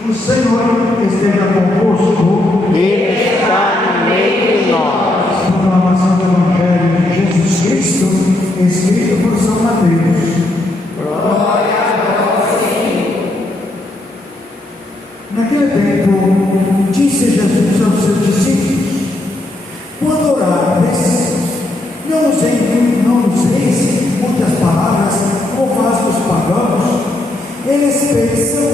O Senhor esteja convosco. Ele está no meio de nós. Proclamação do Evangelho de Jesus Cristo, escrito por São Mateus. Glória a vós, Senhor. Naquele tempo, disse Jesus aos seus discípulos: quando orardes, não useis muitas palavras como fazem os pagãos. Eles pensam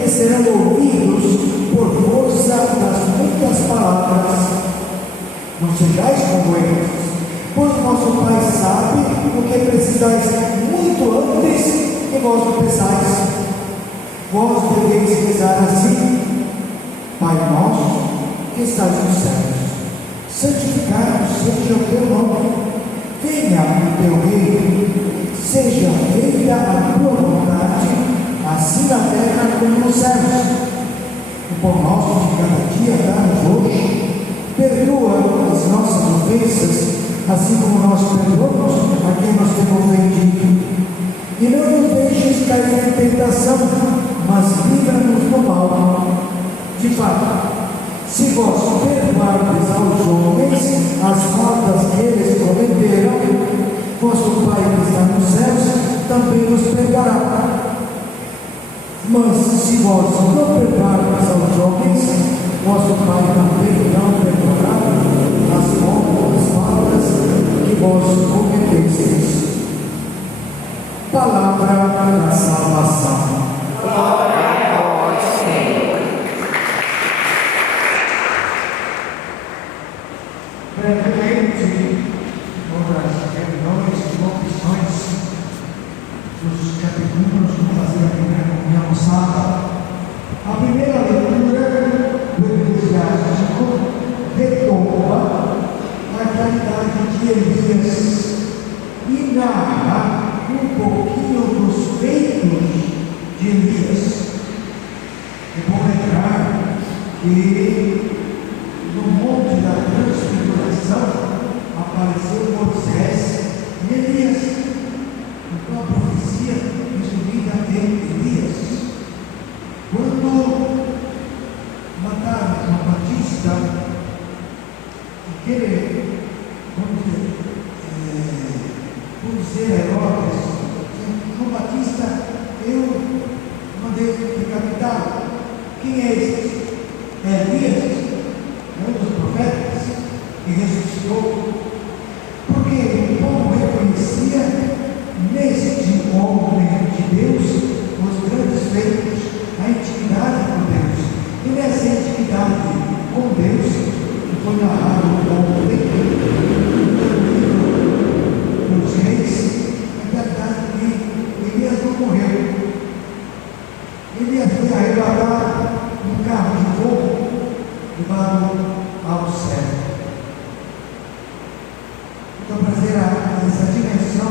que serão ouvidos por força das muitas palavras. Não sejais como eles, pois vosso Pai sabe o que precisais muito antes que vós o peçais. Vós deveis rezar assim: Pai nosso, que estás nos céus, santificado seja o teu nome, venha o teu reino, seja feita a tua vontade, assim na terra como nos céus. O pão nosso de cada dia dá-nos hoje. Perdoa as nossas ofensas, assim como nós perdoamos a quem nos tem ofendido. E não nos deixes cair em tentação, mas livra-nos do mal. De fato, se vós perdoardes aos homens as faltas que eles cometeram, vosso Pai que está nos céus também nos perdoará. Mas se vós não perdoardes aos homens, vosso Pai também não perdoará as faltas que vós cometestes. Palavra da salvação. Glória a vós, Senhor. Brevemente, outras reuniões e confissões dos catecumenos vão fazer a primeira comunhão no sábado. A primeira leitura do Eclesiástico retoma a realidade de Elias e narra um pouquinho dos feitos de Elias. É bom lembrar que no Monte da Transfiguração apareceu Moisés e Elias. Então a profecia resumida em Elias. Quando mataram João Batista, aquele, vamos dizer, Herodes, João Batista, eu mandei decapitar. Quem é esse? É Elias, um dos profetas que ressuscitou. Porque o povo reconhecia neste homem de Deus os grandes feitos, a intimidade com Deus. E nessa intimidade com Deus, que foi narrado no livro dos reis, a verdade que Elias não morreu. Elias foi arrebatado num carro de fogo, levado ao céu. Então, para fazer essa dimensão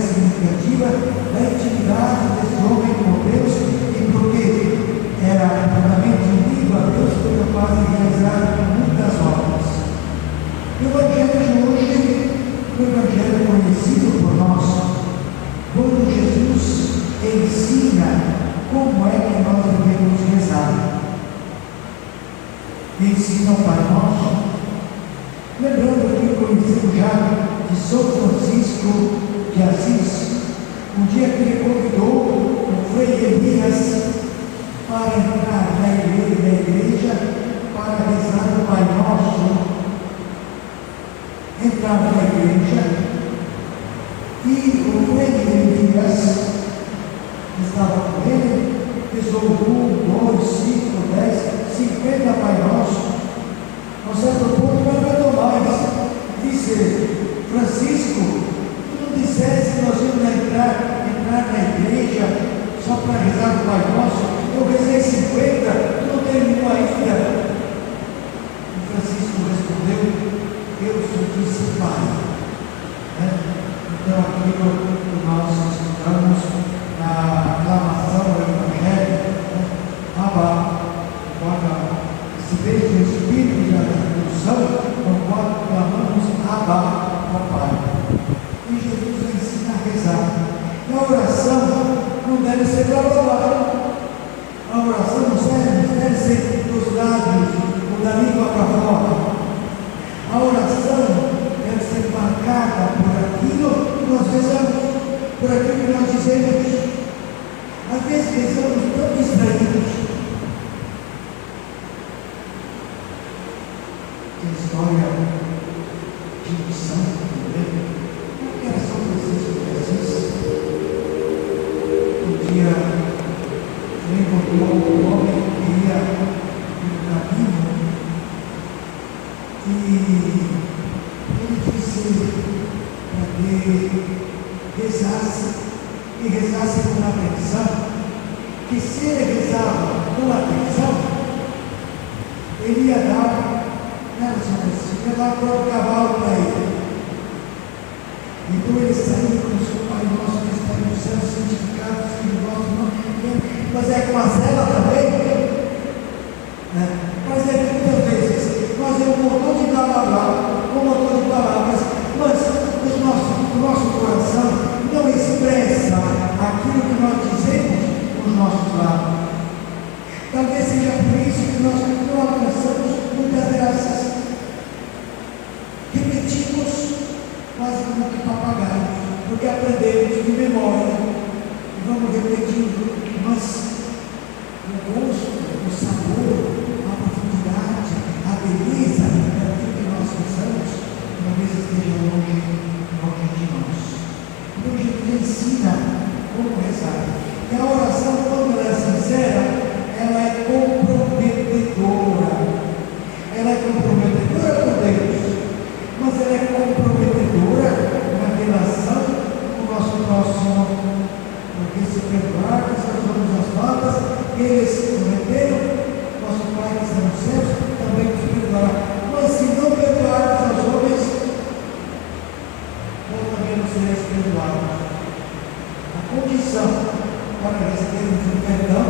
significativa da intimidade desse homem com Deus, e porque era completamente unido a Deus, foi capaz de realizar muitas obras. O Evangelho de hoje, o Evangelho conhecido por nós, quando Jesus ensina como é que nós devemos rezar. Ensina o Pai Nosso, lembrando que conhecemos já de São Francisco de Assis, um dia que ele convidou o Frei Elias para entrar na igreja para rezar o Pai Nosso. Entrava na igreja e o Frei Elias estava com ele, rezou 1, 2, 5, 10, 50 Pai Nosso. A certo ponto não aguentou mais. Disse: Francisco, tu não disseste que nós íamos entrar na igreja só para rezar o Pai Nosso? Eu rezei 50, tu não terminou ainda. E Francisco respondeu: eu só disse Pai. Então aquilo que nós estudamos na aclamação do Evangelho, esse beijo do Espírito de atribuição, no qual clamamos Abba, ó Pai. E Jesus ensina a rezar. E a oração não deve ser blá blá blá. rezasse e rezasse com atenção, que se ele rezava com atenção, ele ia dar, ia dar para o cavalo para ele. Então ele saía com o seu Pai Nosso que está no céu, santificado seja o vosso nome, mas é com a zela também, né? Mas é que muitas vezes nós temos um montão de blá, um montão de palavras, mas o nosso coração não expressa aquilo que nós dizemos com os nossos lábios. Talvez seja por isso que nós não alcançamos muitas graças. Repetimos quase como que papagaios, porque aprendemos de memória e vamos repetindo, mas o gosto, o sabor, a profundidade, a beleza daquilo que nós pensamos, talvez esteja longe de nós. Então Jesus ensina como rezar. E a oração, quando ela é sincera, ela é comprometedora. Ela é comprometedora com Deus, mas ela é comprometedora na relação com o nosso próximo. Porque se perdoarmos as nossas faltas, eles prometeram, nosso Pai que está nos céus também nos perdoará. Mas se não perdoarmos aos homens, nós também não seremos perdoados. A condição para recebermos o perdão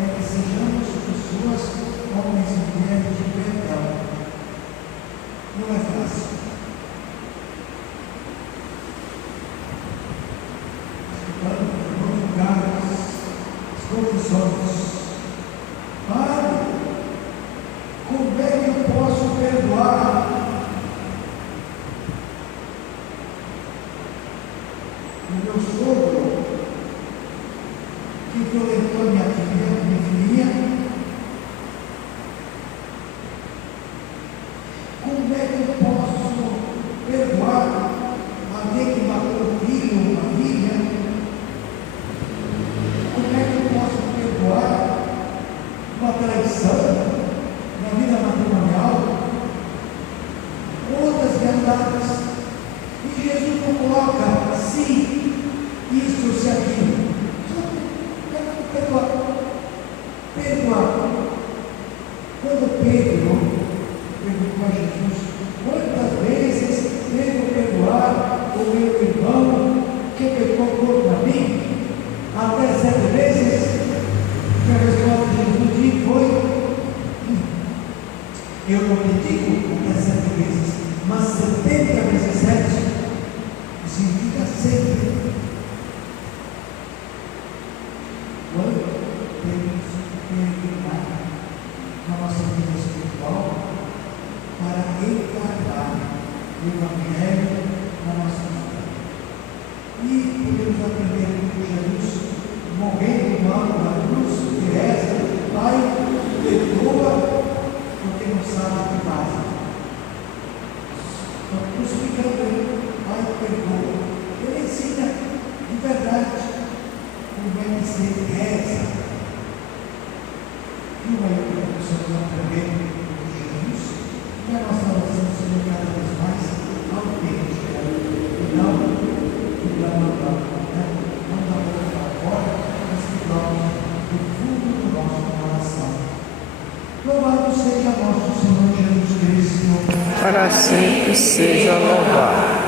é que sejamos pessoas, homens e mulheres de perdão. Não é fácil. Vamos julgar as confissões. Padre, como é que eu posso perdoar o meu sogro que violentou minha filha? Como é que eu posso perdoar alguém que matou um filho ou uma filha? Como é que eu posso perdoar uma traição na vida matrimonial? Outras verdades. E Jesus não coloca se isso, se aquilo. Perdoar. Quando Pedro perguntou a Jesus quantas vezes devo perdoar o meu irmão que pecou contra mim? Até 7 vezes? E a resposta de Jesus foi: eu não te digo até 7 vezes, mas 70 vezes 7 significa sempre. Quando temos que perdoar na nossa vida espiritual para encarnar o Evangelho na nossa vida. E podemos aprender com Jesus, morrendo no alto da cruz, que reza: Pai, perdoa, porque não sabe o que fazem. Então, crucificando ele, Pai, perdoa. Ele ensina de verdade como é que se reza. E uma coisa que precisamos aprender com Jesus, que a nossa oração seja cada vez mais autêntica, e não do plano não da boca para fora, mas que brota do fundo do nosso coração. Louvado seja nosso Senhor Jesus Cristo. Para sempre seja louvado.